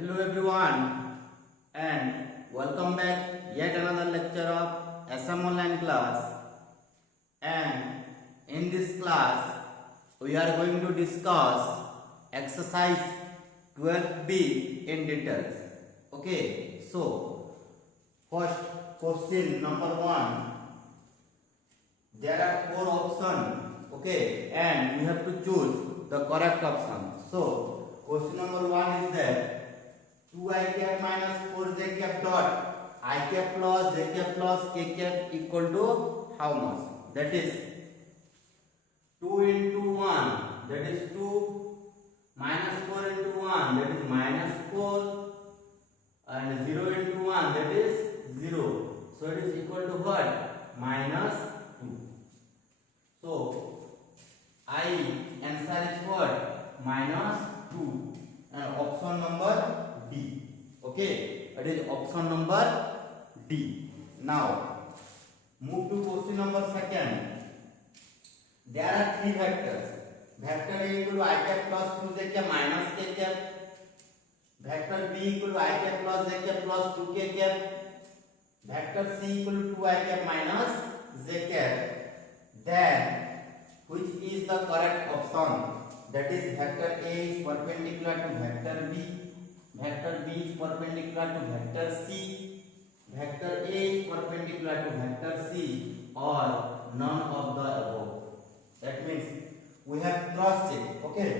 Hello everyone and welcome back yet another lecture of SM online class, and in this class we are going to discuss exercise 12b in details. Okay, so first question number 1, there are 4 options, okay, and we have to choose the correct option. So question number 1 is that 2i cap minus 4j cap dot I cap plus j cap plus k cap equal to how much? That is 2 into 1, that is 2, minus 4 into 1, that is minus 4, and 0 into 1, that is 0. So it is equal to what? Minus 2. So I answer is what? Minus 2, and option number D. Okay, that is option number D. Now move to question number 2. There are 3 vectors. Vector A equal to I cap plus 2j cap minus k cap. Vector B equal to I cap plus j cap plus 2k cap. Vector C equal to 2i cap minus j cap. Then which is the correct option? That is vector A is perpendicular to vector B. Vector B is perpendicular to vector C. Vector A is perpendicular to vector C, or none of the above. That means we have cross check. Okay.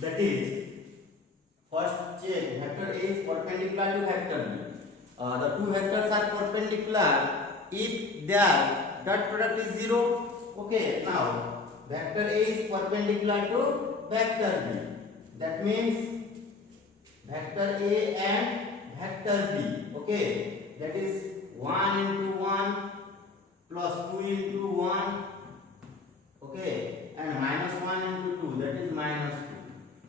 That is, first check vector A is perpendicular to vector B. The two vectors are perpendicular if their dot product is 0. Okay. Now vector A is perpendicular to vector B. That means vector A and vector B. Okay. That is 1 into 1 plus 2 into 1. Okay. And minus 1 into 2. That is minus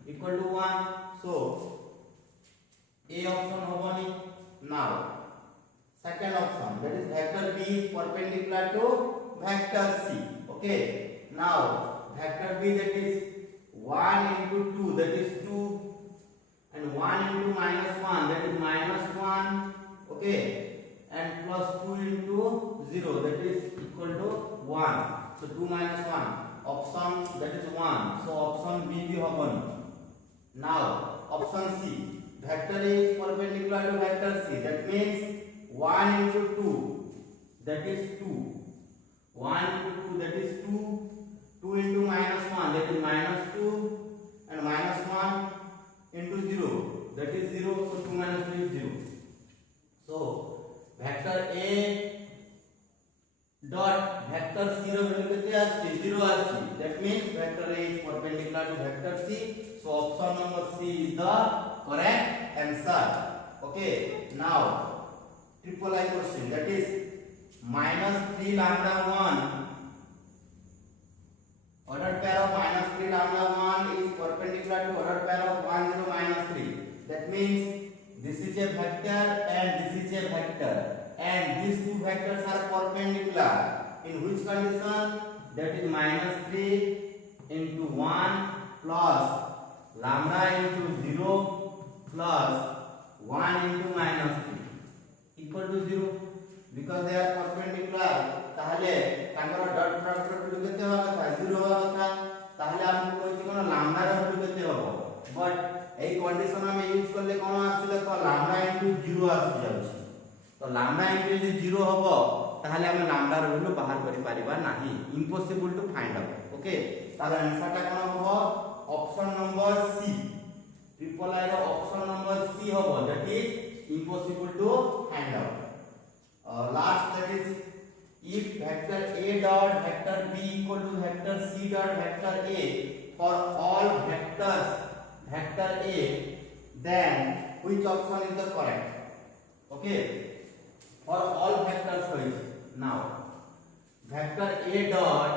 2. Equal to 1. So A option hobani. Now second option, that is vector B is perpendicular to vector C. Okay. Now vector B, that is 1 into 2, that is 2, and 1 into minus 1, that is minus 1, okay, and plus 2 into 0, that is equal to 1. So 2 minus 1, option that is 1. So option B be happen. Now option C, vector A is perpendicular to vector C. That means 1 into 2, that is 2. 1 into 2, that is 2. 2 into minus 1, that is minus 2, and minus 1 into 0, that is 0. So 2 minus 2 is 0. So vector A dot vector C ro value kete asche 0 asche. That means vector A is perpendicular to vector C. So option number C is the correct answer. Okay. Now triple I question, that is minus 3 lambda 1. Ordered pair of minus 3 lambda 1 is perpendicular to ordered pair of 1 0 minus 3. That means this is a vector and this is a vector, and these two vectors are perpendicular. In which condition? That is minus 3 into 1 plus lambda into 0 plus 1 into minus 3 equal to 0. Because they are perpendicular, ताहले तांकर dot product value केते होबा कथा 0 होबा कथा. ताहले हमकु कहछि कोन lambda रो value केते होबो, बट एई कंडीशन हम यूज करले कोन आसी देखो लैम्डा इनटू 0 आसी जाउछि. तो लैम्डा इनटू 0 होबो ताहले हम लैम्डा रो वैल्यू बाहर करि परिबा नाही. Impossible to find out. Okay. तार आंसर टा कोन होबो? Option number C. Triple I रो ऑप्शन नंबर सी होबो. That is impossible to find out. Last, that is, if vector A dot vector B equal to vector C dot vector A for all vectors vector A, then which option is the correct? Okay, for all vectors is. Now vector A dot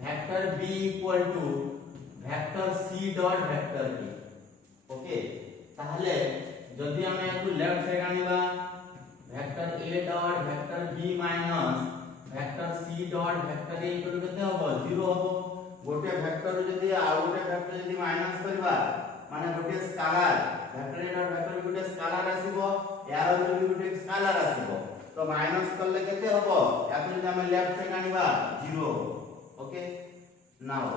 vector B equal to vector C dot vector A. Okay, ताहले जदि हम याकु left side आनिबा vector A dot vector B minus vector C dot vector A equal to केते होबो 0 होबो. गोटे vector जदी आ गोटे वेक्टर जदी माइनस करबा माने गोटे scalar vector A dot vector गोटे स्केलर आसीबो यार भी गोटे स्केलर आसीबो तो माइनस करले केते हबो याको जदी हम लेफ्ट साइड आनिबा 0 okay now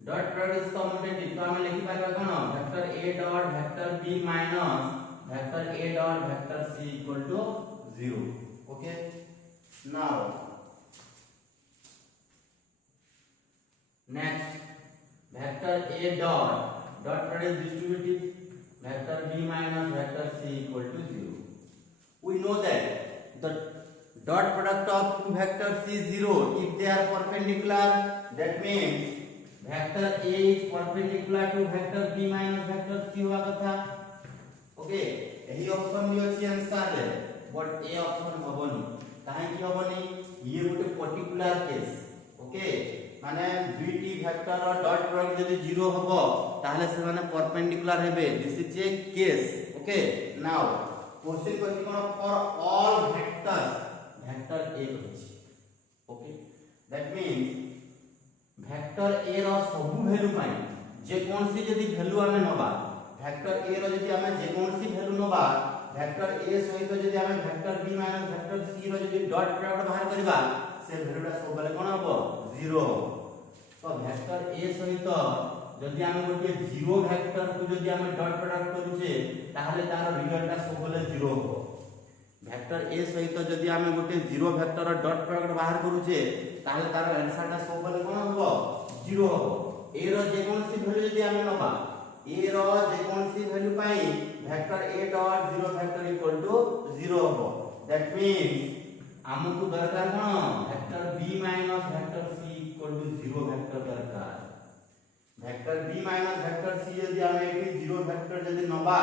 dot product is commutative तो हम लिखि पारबा कोन vector a dot vector b minus vector a dot vector c equal to 0 okay now next vector a dot product distributive vector b minus vector c equal to 0 we know that the dot product of two vectors is 0 if they are perpendicular that means vector a is perpendicular to vector b minus vector c होगा कथा okay यही option भी अछि answer रे but A option हबनी काहे कि हबनी ये गोटे पर्टिकुलर केस ओके माने दुईटी वेक्टर और डॉट प्रोडक्ट यदि 0 हबो ताहले से माने परपेंडिकुलर हेबे this is a case okay now question कथि कोन for all vectors vector a अछि okay that means vector a रो सब वैल्यू पाई जे कोनसी यदि वैल्यू हमें नबा वेक्टर a रो यदि हमें जे कोनसी वैल्यू नबा वेक्टर a सहित यदि हमें vector b minus vector c रो यदि डॉट प्रोडक्ट बाहर करबा से वैल्यूटा सब बेले कोन हबो 0 तो वेक्टर a सहित जदि हम गोटे 0 वेक्टर को जदि हम डॉट प्रोडक्ट करूचे ताहले तार रिजल्टटा सब बेले 0 हो वेक्टर a सहित जदि हम गोटे 0 वेक्टर और डॉट प्रोडक्ट बाहर करूचे ताहले तार आंसरटा सब बेले कोन हबो 0 हो a रो जे कोनसी वैल्यू जदि हम नबा a रो जे कोनसी वैल्यू पाई vector a dot 0 vector equal to 0 हो दैट मींस हमकु दरकार कोन vector b minus vector c equal to 0 vector दरकार vector b minus vector c यदि हम एटी 0 वेक्टर यदि नबा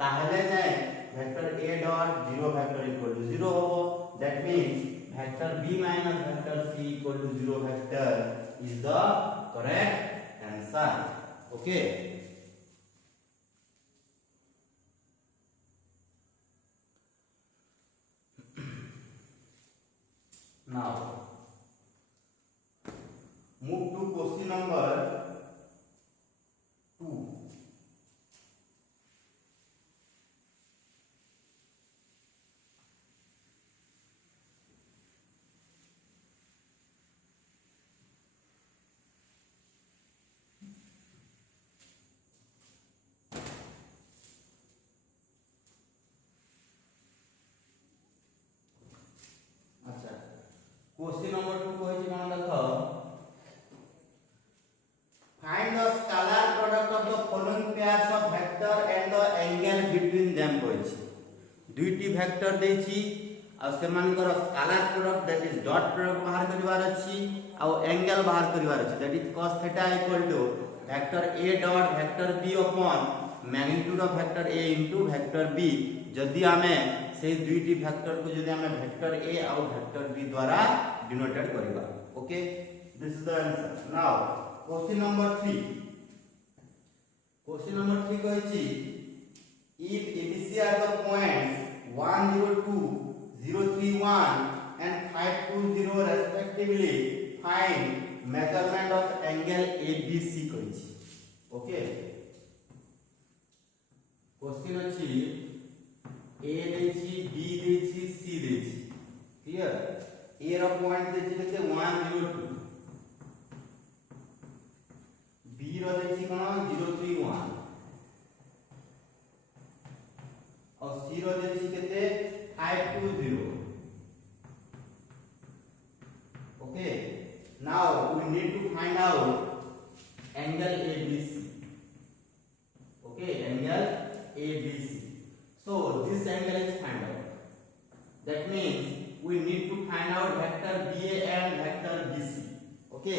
ताहले नै vector a dot 0 vector equal to 0 होबो that means vector b minus vector c equal to 0 vector is the correct answer okay now move to question number 2 अच्छा question number 2 कहै छै कोन देखो find the scalar product of the following pairs of vector and the angle between them कहै छै दुईटी vector दै छी आ से मानकर scalar product that is dot product बाहर करिवार अछि आ एंगल बाहर करिवार अछि that is cos theta equal to vector a dot vector b upon magnitude of vector a into vector b जदि हमें से दुईटी वेक्टर को जदि हमें वेक्टर a और वेक्टर b द्वारा डिनोटेड करिबा okay this is the answer now question number 3 question number 3 कहै छी if abc are the points 102 031 and 520 respectively find measurement of angle abc कहै छी ओके क्वेश्चन अछि a दै छी b दै छी c दै छी क्लियर a रो पॉइंट दै छी केते 102 b रो दै छी कोन 031 और c रो दै छी केते 520 okay now we need to find out angle abc okay angle abc so this angle is find out that means we need to find out vector ba and vector bc okay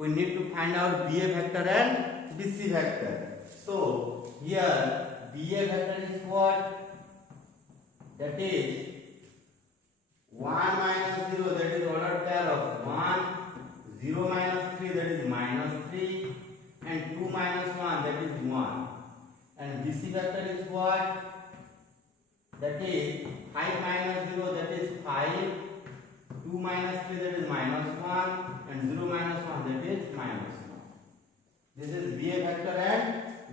we need to find out ba vector and bc vector so here ba vector is what that is 1 minus 0 that is ordered pair of 1 0 minus 3 that is minus 3 and 2 minus 1 that is 1 and bc vector is what that is 5 minus 0 that is 5 2 minus 3 that is minus 1 and 0 minus 1 that This is BA vector and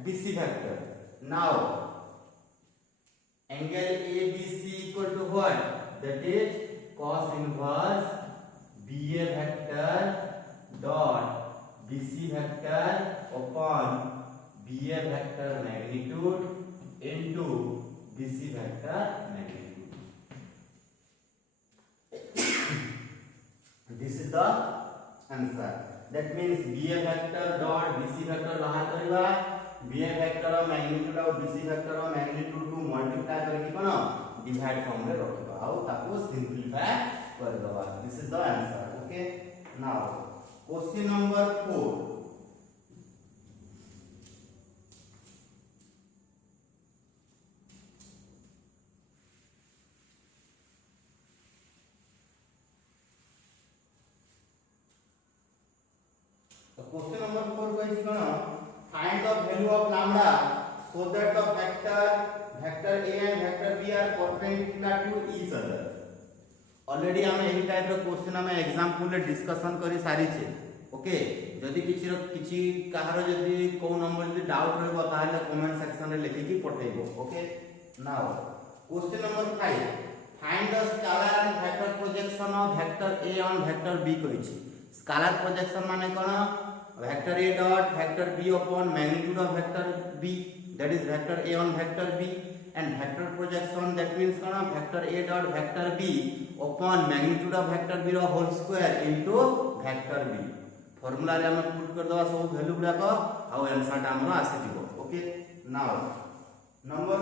BC vector. Now angle ABC equal to what? That is cos inverse BA vector dot BC vector upon BA vector magnitude into BC vector magnitude. This is the answer. That means BA vector dot BC vector बाहर करिबा BA vector magnitude और BC vector magnitude को multiply करके कोन divide form रे रखबा और ताको simplify कर दबा. This is the answer. Okay. Now question number 4. Question number 4 कहछि cone find the value of lambda so that the vector A and vector B are perpendicular to each other. Already हम एही type रो question हम example रे discussion करी सारी छे. Okay जदि किछि कहारो जदि को नंबर जदि डाउट रहबो ताले कमेंट सेक्शन रे लिखि कि पठेबो. Okay now question number 5 find the scalar and vector projection of vector A on vector B कहिछि. स्केलर प्रोजेक्शन माने कोन vector A dot vector B upon magnitude of vector B, that is vector A on vector B, and vector projection that means cone vector A dot vector B upon magnitude of vector B रो whole square into vector B. Formula रे हम put कर दवा सब value गुडा को आ answer टा हमरो आसी दिबो. ओके नाउ नंबर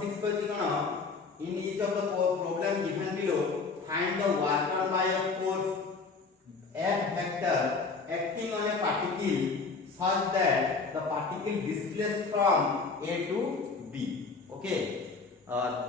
6 को जी कोन in each of the problem given below find the work done by a force F vector acting on a particle such that the particle displaced from A to B. Okay,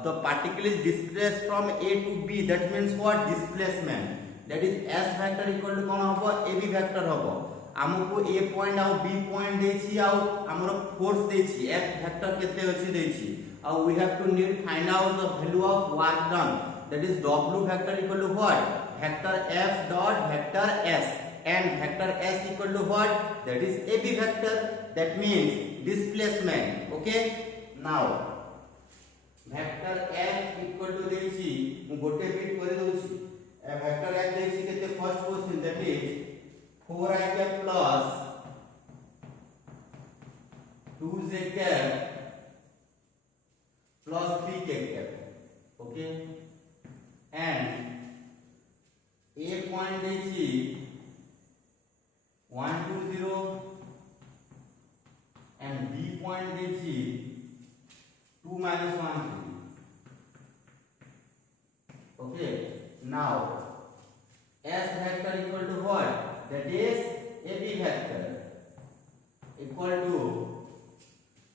the particle is displaced from A to B. That means what? Displacement. That is S vector equal to कौन होबो AB vector होबो. हमको A point और B point देछि और हमरो force देछि F vector केते अछि देछि और we have to need find out the value of work done. That is W vector equal to what? Vector F dot vector S, and vector S equal to what? That is AB vector. That means displacement. Okay. Now vector F equal to देछि मु गोटे bit कर दोछि. Vector F देछि केते first question that is 4i cap plus 2j cap plus 3k cap. Okay. And A point देछि 1 2 0 and B point देछि 2 minus 1 3. Okay, now S vector equal to what? That is AB vector equal to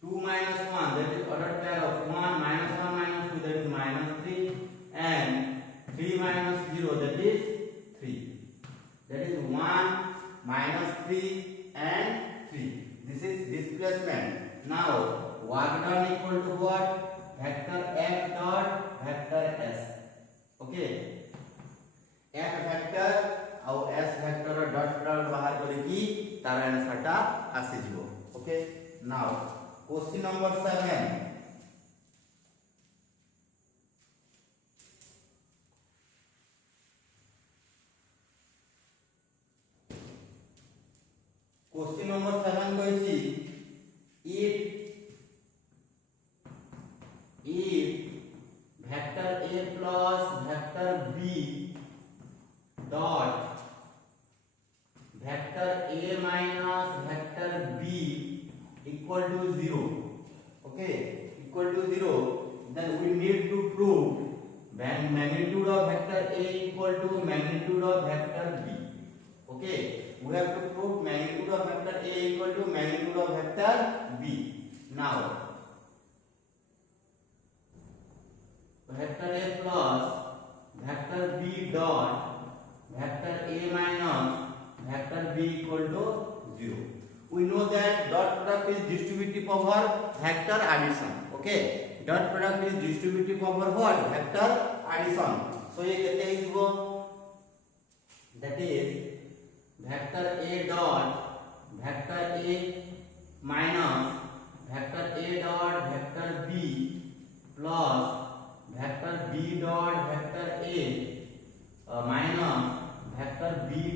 2 minus 1, that is order pair of 1 minus 1 minus 2, that is minus 3, and 3 minus 0, that is 3. That is 1 minus 3 and 3. This is displacement. Now work done equal to what? Vector F dot vector S. Okay, F vector और S vector dot product बाहर करिकी तार answer टा आसी जिवो. Okay, now question number 7. Question number 7 कहिछि if vector A plus vector B dot vector A minus vector B equal to 0. Okay, equal to 0, then we need to prove when magnitude of vector A equal to magnitude of vector B. Okay, we have to prove magnitude of vector A equal to magnitude of vector B. Now vector A plus vector B dot vector A minus vector B equal to 0. We know that dot product is distributive over vector addition. Okay, dot product is distributive over what? Vector addition. So ये केते हिजबो? That is vector A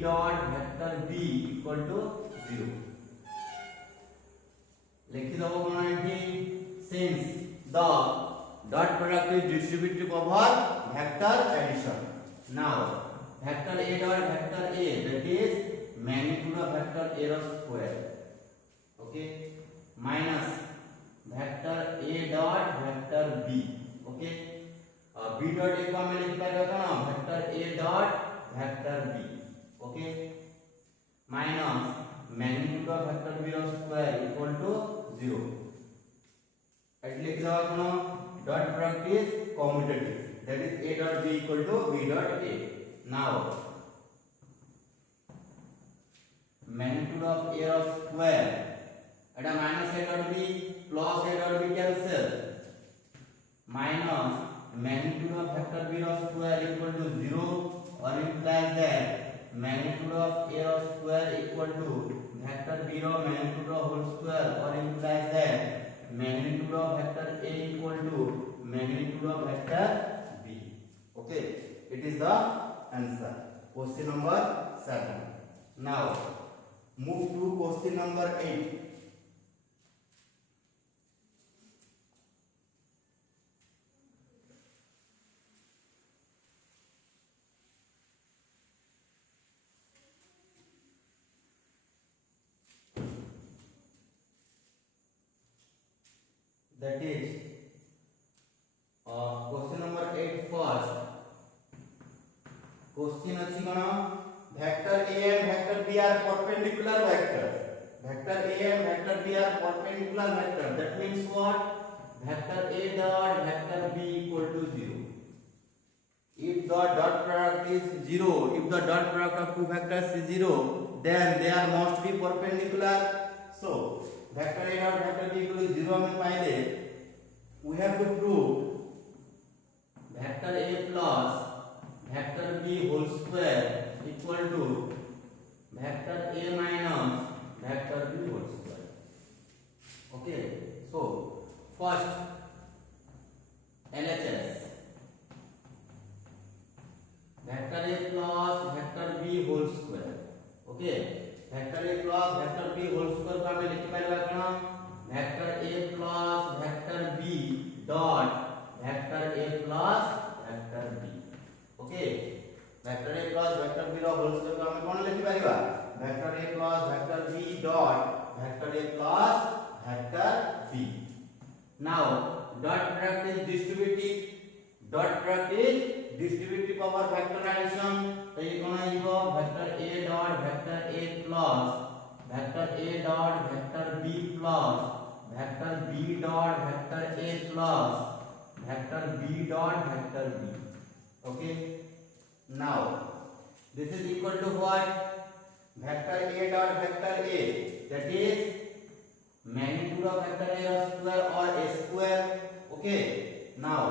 dot vector b equal to 0 लिखि दबो कोन एठी since the dot product is distributive over vector addition. Now vector a dot vector a, that is magnitude of vector a square, okay, minus vector a dot vector b, okay, b dot a को हम लिख पाएगा कोन vector a dot vector b, okay, minus magnitude of vector b square equal to 0. At लिख दवा कोन dot product is commutative, that is a dot b equal to b dot a. Now magnitude of a square eta minus a dot b plus a dot b cancel, minus magnitude of vector b square equal to 0, or implies that magnitude of a square equal to vector b magnitude of whole square, or implies that magnitude of vector a equal to magnitude of vector b. Okay, it is the answer. Question number 7. Now move to question number 8. That is question number 8 first. Question अछि कोन vector a and vector b are perpendicular vectors. Vector a and vector b are perpendicular vectors. That means what? Vector a dot vector b equal to 0. If the dot product is 0, if the dot product of two vectors is 0, then they are must be perpendicular. So vector a dot vector b equal to 0 में पाएंगे, we have to prove vector a plus vector b whole square equal to vector a minus vector b whole square. Okay, so first LHS vector a plus vector b whole square. Okay, vector a plus vector b whole square को हमें लिख पाएगा कोन vector a plus vector b dot vector a plus vector b. Okay, vector a plus vector b रो whole square को हमें कोन लिख पाएगा vector a plus vector b dot vector a plus vector b. Now dot product is distributive, dot product is distributive over vector addition. तो ये कोन आइबो vector a dot vector a plus vector a dot vector b plus vector b dot vector a plus vector b dot vector b. Okay, now this is equal to what? Vector a dot vector a, that is magnitude of vector a square or a square. Okay, now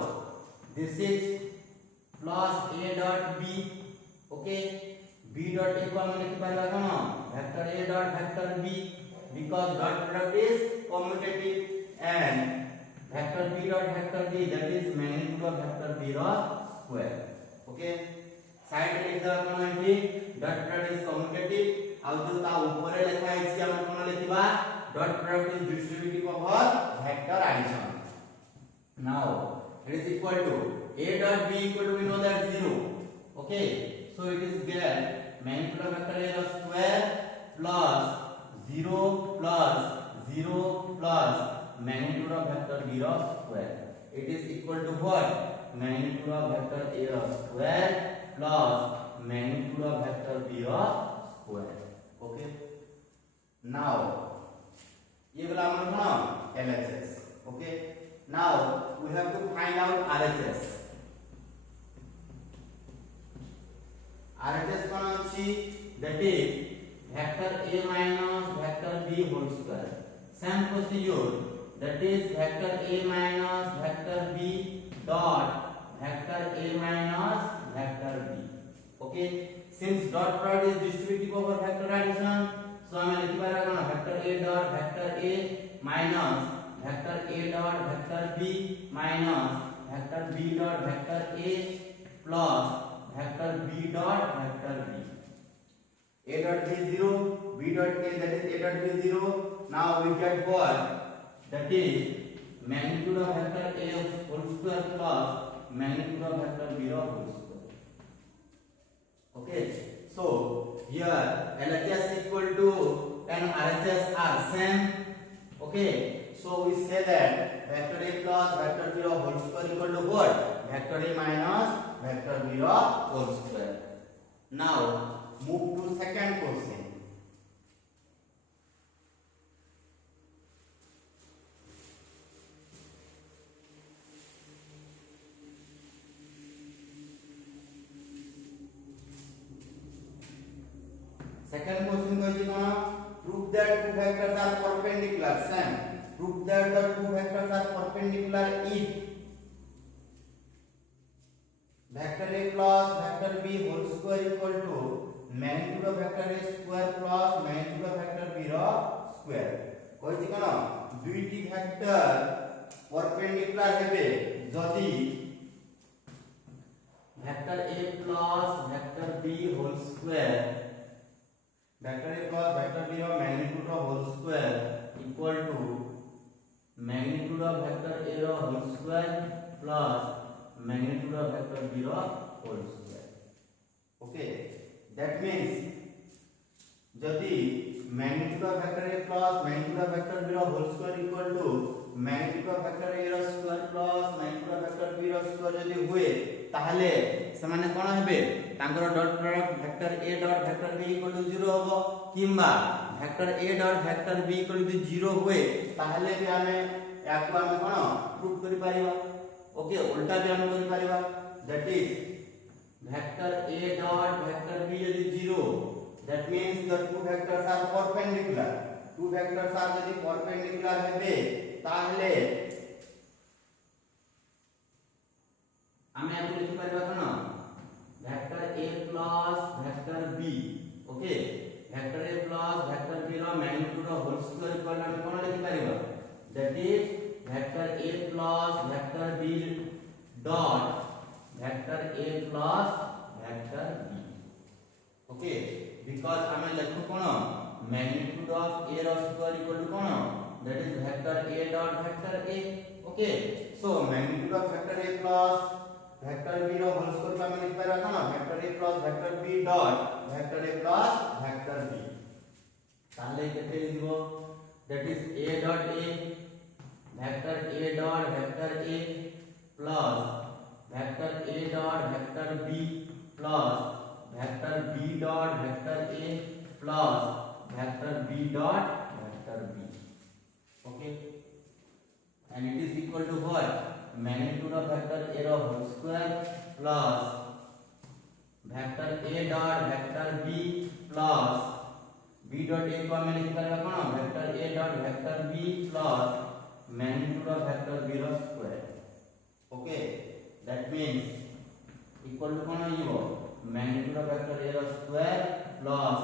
this is plus a dot b. Okay, b dot a को हम लिख पाएगा कोन vector a dot vector b, because dot product is commutative, and vector b dot vector b, that is magnitude of vector b square. Okay, side में लिख दवा कोन एठी dot product is commutative, आ जो ता ऊपर लिखा है इसके हम कोन लिखबा dot product is distributive over vector addition. Now it is equal to a dot b equal to, we know that 0. Okay, so it is get magnitude of vector a square plus 0 plus 0 plus magnitude of vector b square. It is equal to what? Magnitude of vector a square plus magnitude of vector b square. Okay, now ये वाला हमारा कोन LHS. Okay, now we have to find out RHS. RHS कोन अछि, that is vector a minus vector b whole square. Same procedure, that is vector a minus vector b dot vector a minus vector b. Okay, since dot product is distributive over vector addition, so हमें लिख पाएगा कोन vector a dot vector a minus vector a dot vector b minus vector b dot vector a plus vector b dot vector b. A dot B 0, B dot A, that is A dot B 0. Now we get what? That is magnitude of vector A whole square plus magnitude of vector B whole square. Okay, so here LHS equal to and RHS are same. Okay, so we say that vector A plus vector B whole square equal to what? Vector A minus vector B whole square. Now move to second question. Second question goes on. Prove that two vectors are perpendicular. Same. Prove that the two vectors are perpendicular if vector A plus vector B whole square equal to magnitude of vector A square plus magnitude of vector B square. কইছি কোন দুইটি vector perpendicular হবে যদি vector A plus vector B whole square vector A plus vector B of magnitude of whole square equal to magnitude of vector A whole square plus magnitude of vector B whole square. Okay, that means যদি magnitude of vector A plus magnitude of vector B whole square equal to magnitude of vector A square plus magnitude of vector B square যদি हुए তাহলে সমানে কোন হবে তাଙ୍କର dot product vector A dot vector B equal to 0 হবো কিংবা vector A dot vector B equal to 0 हुए তাহলে भी ଆମେ याको ଆମେ কোন प्रूफ करि परिबा. ओके, उल्टा भी हम करि परिबा. That is vector A dot vector B यदि 0, that means the two vectors are perpendicular. Two vectors are यदि perpendicular हेबे ताहले हमें याको लिखि परिबा कोन vector A plus vector B. Okay, vector A plus vector B रो magnitude of whole square equal हमें कोन लिखि परिबा. That is vector A plus vector B dot vector A plus vector B. Okay, because हमें लिखो कोन magnitude of A row square equal to cone, that is vector A dot vector A. Okay, so magnitude of vector A plus vector B रो whole square को हमें लिख पाइबा कोन vector A plus vector B dot vector A plus vector B. ताले केते लिखबो, that is A dot A vector A dot vector A plus vector A dot vector B plus vector B dot vector A plus vector B dot vector B. Okay, and it is equal to what? Magnitude of vector A whole square plus vector A dot vector B plus B dot A को हमें लिख करबा कोन vector A dot vector B plus magnitude of vector B square. Okay, that means equal to cone होइबो magnitude of vector A square plus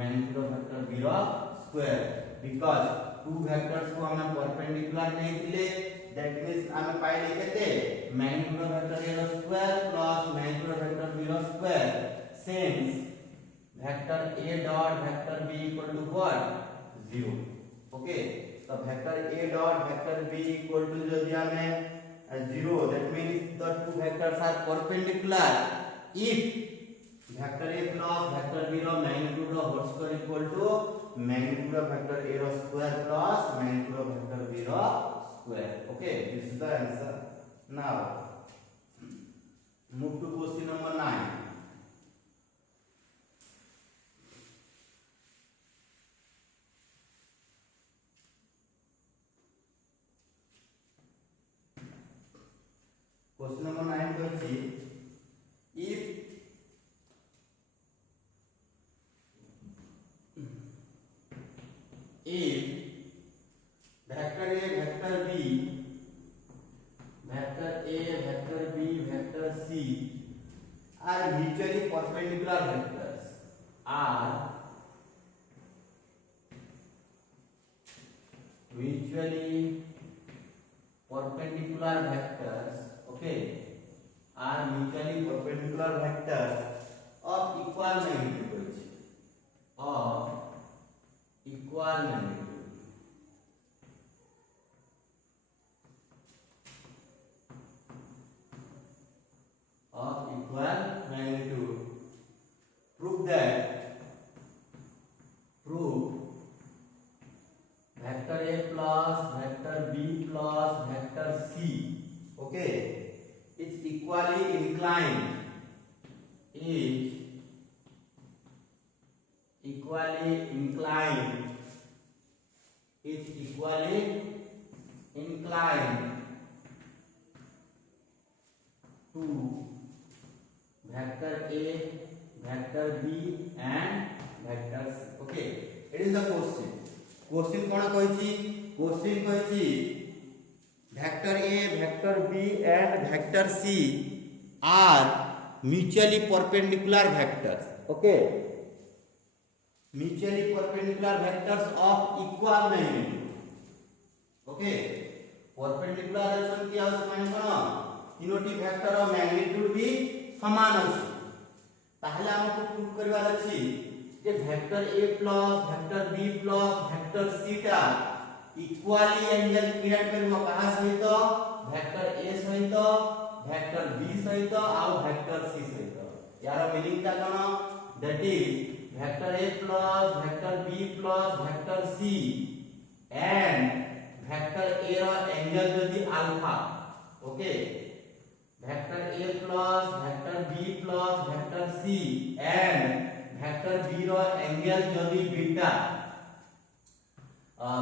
magnitude of vector B square. Because two vectors को हमें perpendicular नहीं दिले, that means हमें पाइले केते magnitude of vector A square plus magnitude of vector B square. Since vector A dot vector B equal to what? 0. Okay, so vector A dot vector B equal to जदि हमें 0, that means the two vectors are perpendicular if vector A plus vector B रो magnitude of whole square equal to magnitude of vector A row square plus magnitude of vector B row square. Okay, this is the answer. Now move to question number 9. Question number 9 कहछि if vector A vector B vector A vector B vector C are mutually perpendicular vectors are mutually perpendicular vectors. Okay, are mutually perpendicular vectors of equal magnitude. of equal magnitude. Of equal magnitude. Prove vector A plus vector B plus vector C, okay, is equally inclined. Is equally inclined. Is equally inclined to vector A, vector B and vector C. Okay, it is the question. Question कोना कहिछि? Question कहिछि vector A, vector B and vector C are mutually perpendicular vectors. Okay, mutually perpendicular vectors of equal magnitude. Okay, perpendicular अछंती आ माने कोन तीनोटी vector magnitude भी समान अछि। ताहले हमको prove करबार अछि जे vector A plus vector B plus vector C टा इक्वली एंगल क्रिएट करबो कहा सहित वेक्टर A सहित वेक्टर B सहित आ वेक्टर C सहित। यार मीनिंग ता कोन that is vector A plus vector B plus vector C and vector A रो एंगल जदि alpha, okay, vector A plus vector B plus vector C and vector B रो angle जदि beta,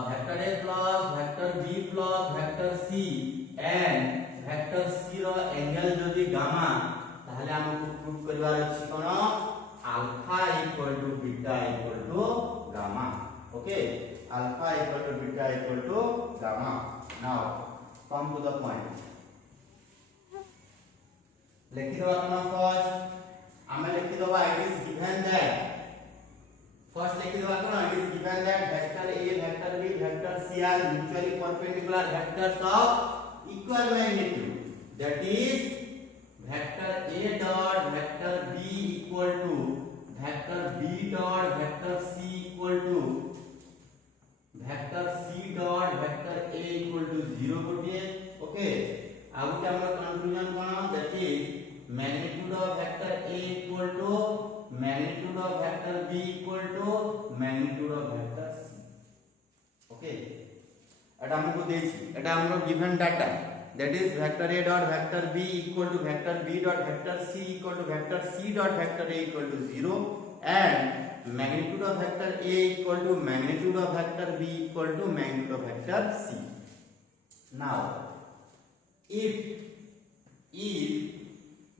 vector A plus vector B plus vector C and vector C रो angle जदि gamma, ताहले हमको prove करबार अछि कोन alpha equal to beta equal to gamma. Okay, alpha equal to beta equal to gamma. Now come to the point. लिखि दवा कोन फर्स्ट आमे लिखि दवा it is given that, first लिखि दवा कोन it is given that vector A vector B vector C are mutually perpendicular vectors of equal magnitude, that is vector A dot vector B equal to vector B dot vector C equal to vector C dot vector A equal to 0 गोटे। Okay, आउ के हमर conclusion कोन that is magnitude of vector A equal to magnitude of vector B equal to magnitude of vector C. Okay, एटा हमको देछि, एटा हमरो given data, that is vector A dot vector B equal to vector B dot vector C equal to vector C dot vector A equal to 0 and magnitude of vector A equal to magnitude of vector B equal to magnitude of vector C. Now if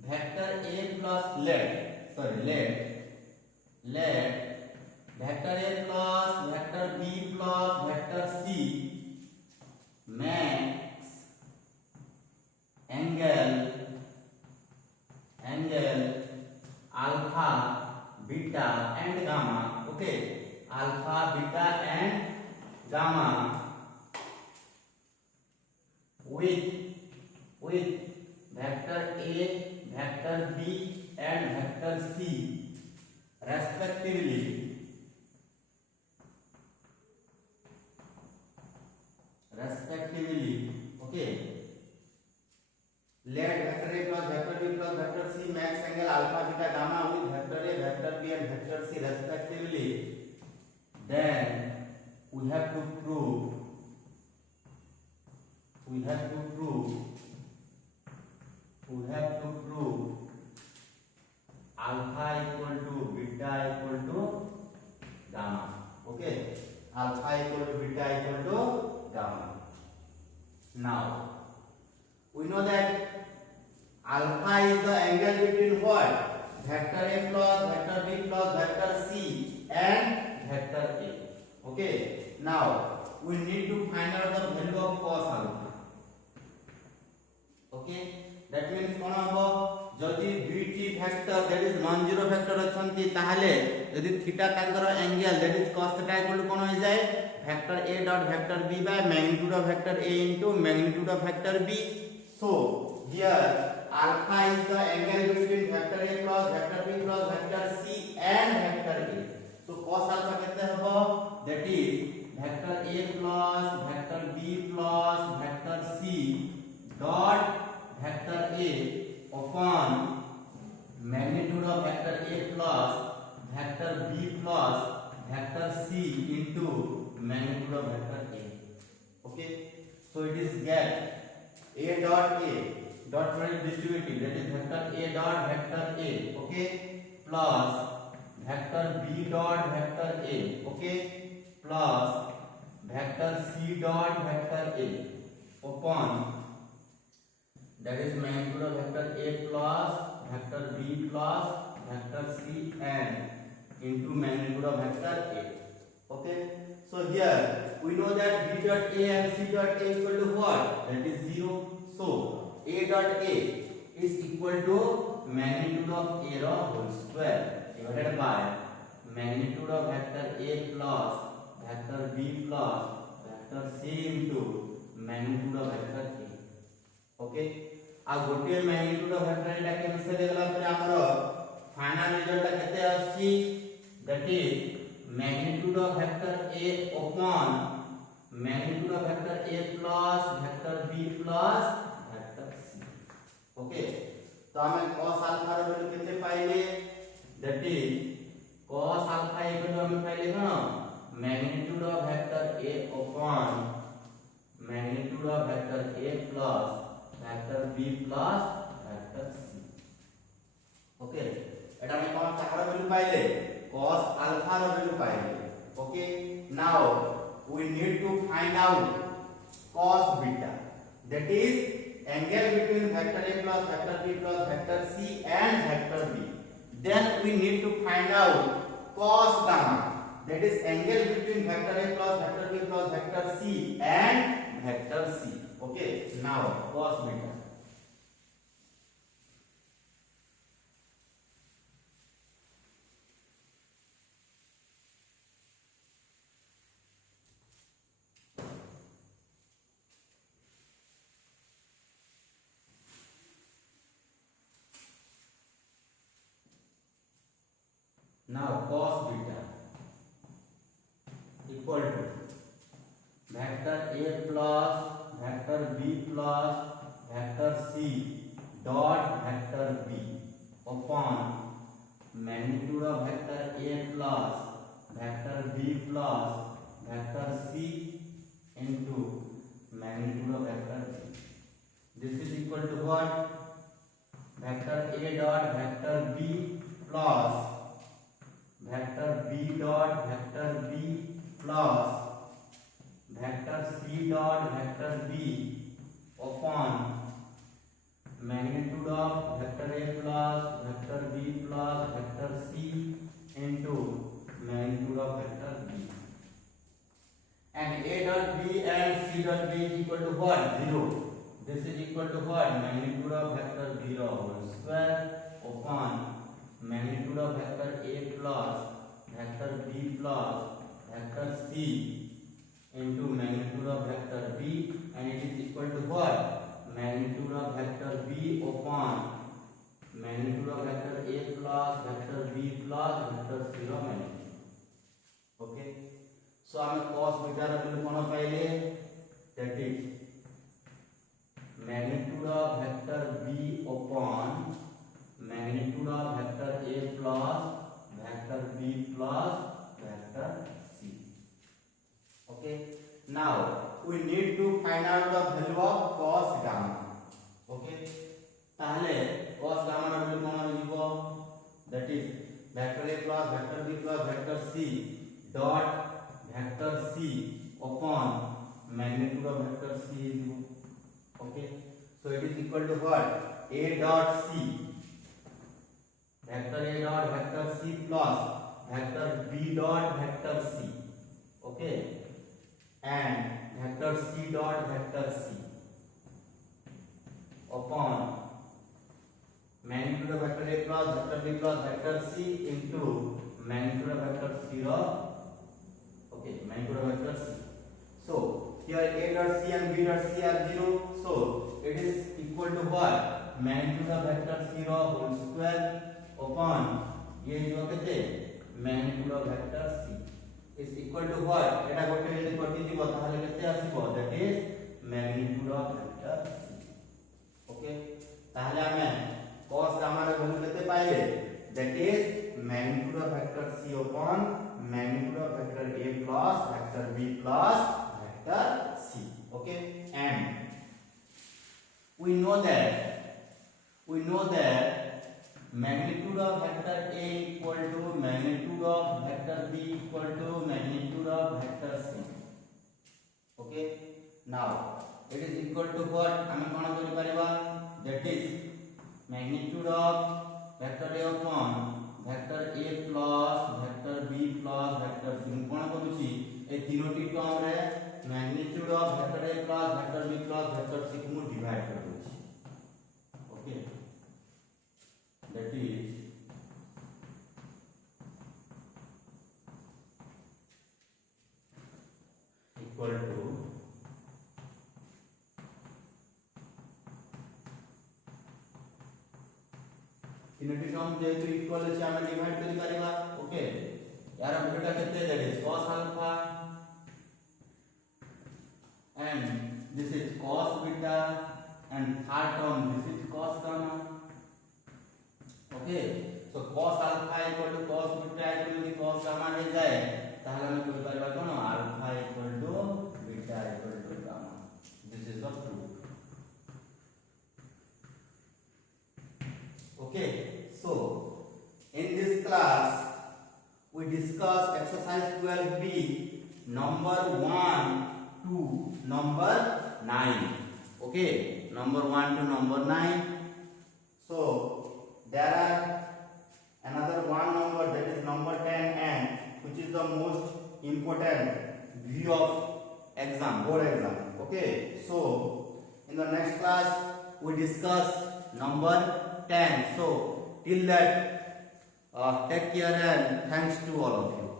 vector A plus let vector A plus vector B plus vector C makes angle alpha, beta and gamma. Okay, alpha, beta and gamma with vector A, vector B and vector C respectively. Okay, let vector A plus vector B plus vector C makes angle alpha, beta, gamma with vector A, vector B and vector C respectively. Then we have to prove alpha equal to beta equal to gamma. Okay, alpha equal to beta equal to gamma. Now we know that alpha is the angle between what? Vector A plus vector B plus vector C and vector A. Okay, now we need to find out the value of cos alpha. Okay, that means कोन हबो जदि बीटी factor that is non zero factor अछंती ताहाले यदि theta तांकर angle that is cos theta equal to कोन हो जाय vector A dot vector B by magnitude of vector A into magnitude of vector B. So here alpha is the angle between vector A plus vector B plus vector C and vector A. So cos vector b plus vector c into magnitude of vector a. Okay, so it is get a dot product distributive, that is vector a dot vector a, okay, plus vector b dot vector a, okay, plus vector c dot vector a upon, that is magnitude of vector a plus vector b plus vector c and into magnitude of vector a. Okay, so here we know that b dot a and c dot a equal to what? That is 0. So a dot a is equal to magnitude of a whole square divided by magnitude of vector a plus vector b plus vector c into magnitude of vector a. Okay, आ गोटे magnitude of vector एटा cancel हेगला पर हमरो final result केते आसी, that is magnitude of vector a upon magnitude of vector a plus vector b plus vector c. Okay, तो हमें cos अल्फा रो वैल्यू केते पाइले, that is cos alpha equal to हमें पाइले कोन magnitude of vector a upon magnitude of vector a plus vector b plus vector c. Okay, eta me kon chakra value paile cos alpha ro value paile. Okay, now we need to find out cos beta, that is angle between vector a plus vector b plus vector c and vector b. Then we need to find out cos gamma, that is angle between vector a plus vector b plus vector c and vector c. Okay, now cos beta. Now cos beta equal to vector a plus vector b plus vector c dot vector b upon magnitude of vector a plus vector b plus vector c into magnitude of vector b. This is equal to what? Vector a dot vector b plus vector b dot vector b plus vector c dot vector b upon magnitude of vector a plus vector b plus vector c into magnitude of vector b. And a dot b and c dot b is equal to what? 0. This is equal to what? Magnitude of vector b whole square upon magnitude of vector a plus vector b plus vector c into magnitude of vector b, and it is equal to what? Magnitude of vector b upon magnitude of vector a plus vector b plus vector c row magnitude. Okay, so हमें cos beta रो value कोन पाइले, that is magnitude of vector b upon magnitude of vector a plus vector b plus vector c. Okay, now we need to find out the value of cos gamma. Okay, ताहले cos gamma रो value कोन लिखो, that is vector a plus vector b plus vector c dot vector c upon magnitude of vector c is 0. Okay, so it is equal to what? A dot c, vector a dot vector c plus vector b dot vector c, okay, and vector c dot vector c upon magnitude of vector a plus vector b plus vector c into magnitude of vector c row, okay, magnitude of vector c. So here a dot c and b dot c are 0, so it is equal to what? Magnitude of vector c row whole square upon ये जो कहते magnitude of vector c is equal to what? एटा गोटे जदी कटि जीवो ताहले केते आसीबो, that is magnitude of vector c. Okay, ताहले हमें cos gamma रो वैल्यू केते पाइले, that is magnitude of vector c upon magnitude of vector a plus vector b plus vector c. Okay, and we know that magnitude of vector a equal to magnitude of vector b equal to magnitude of vector c. Okay, now it is equal to what? आमे कोन करि परिबा, that is magnitude of vector a upon vector a plus vector b plus vector c. कोन करूची ए तीनोटी term रे magnitude of vector a plus vector b plus vector c को divide कर दूची. Okay, that is equal to तीनोटी term जेतु equal अछि हम divide करि परिबा. ओके, यार बेटा केते that is cos alpha and this is cos beta and third term this is cos gamma. Okay, so cos alpha equal to cos beta equal to cos gamma हे जाए ताहले हम कहि परिबा कोन alpha equal to beta equal to gamma. This is the proof. Okay, so in this class we discuss exercise 12b number 1 to number 9. Okay, number 1 to number 9. So there are another one number, that is number 10, and which is the most important view of exam, board exam. Okay, so in the next class we discuss number 10. So till that, take care and thanks to all of you.